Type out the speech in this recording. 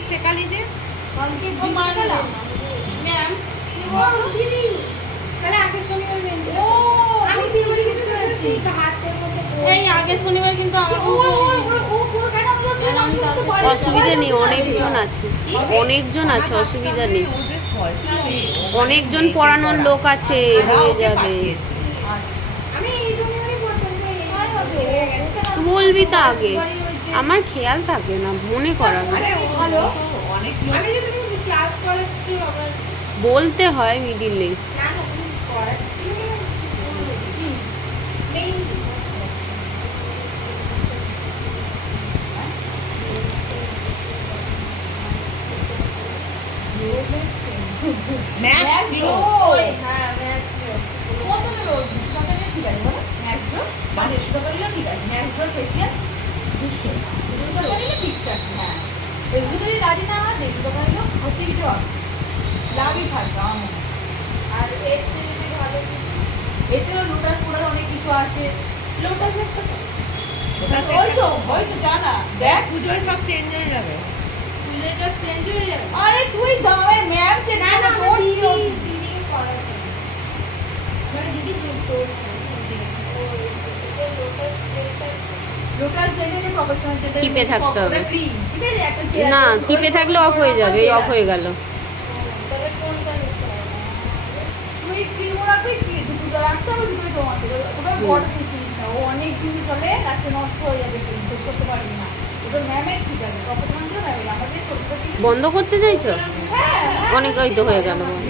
ইচ্ছে কালি যে ম্যাম তাহলে আগের শনিবার মেনু ও আমি সিম্বলি কিছু করেছি হাতের মধ্যে এই আগের শনিবার কিন্তু আমাকেও অসুবিধা নেই, অনেকজন আছে, অনেকজন আছে, অসুবিধা নেই, ওদের পয়সা নেই। অনেকজন পড়ানোর লোক আছে, ওরা হয়ে ওকে যাবে। পাঠিয়েছে। আমি এই শনিবারই পড়তাম যে তুই বলবি তো আগে, আমার খেয়াল থাকে না, মনে করাবে, আরে ও ভালো। তো অনেক লোক। আমি যে তুমি ক্লাস করাচ্ছি আবার বলতে হয় মিডিলে। না না তুমি করাচ্ছি মেইন ম্যাথস লো। হ্যাঁ ম্যাথস কত নেবে 200 টাকা নিয়ে ঠিক আছে বলো ম্যাথস মানে 100 টাকা নিলে ঠিক আছে ম্যাথস ফেসিয়াল 200 200 টাকা নিলে ঠিকঠাক হ্যাঁ বেশি যদি রাজি না হয় 150 টাকা নিলেও হতে কিছু হবে লাভই থাকবে আমার মনে হয়। আর এর চেয়ে যদি ভালো এতেও লোটাস পোড়ার অনেক কিছু আছে লোটাস একটা ওটা ওই তো জানা দেখ পুজোয় সব চেঞ্জ হয়ে যাবে। ফুলেটা চেঞ্জ হয়ে যাবে আরে তুই দামের ম্যাম চেন না না তোর আমার কি দিদি দিদিকে করাচ্ছে মানে দিদি যে তোর লোটাস জেনে যে প্রফেশনাল যেটা টিপে থাকতে হবে। ক্রিম ঠিক আছে একটা চেয়ার না, টিপে থাকলে অফ হয়ে যাবে, এই অফ হয়ে গেল। তাহলে কোনটা নিতে হবে তুই ক্রিম রাখবি কি দুটো রাখতে হবে দুটোই তোমার থেকে ওটা বড় কিনিস না ও অনেক দিন চলে লাস্টে নষ্ট হয়ে যাবে ক্রিম শেষ করতে পারবি না ওটা ম্যামের ঠিক আছে প্রফেশনাল তো ম্যামের আমাদের ছোট ছোট বন্ধ করতে চাইছো? হ্যাঁ অনেক হয়তো হয়ে গেল বন্ধ।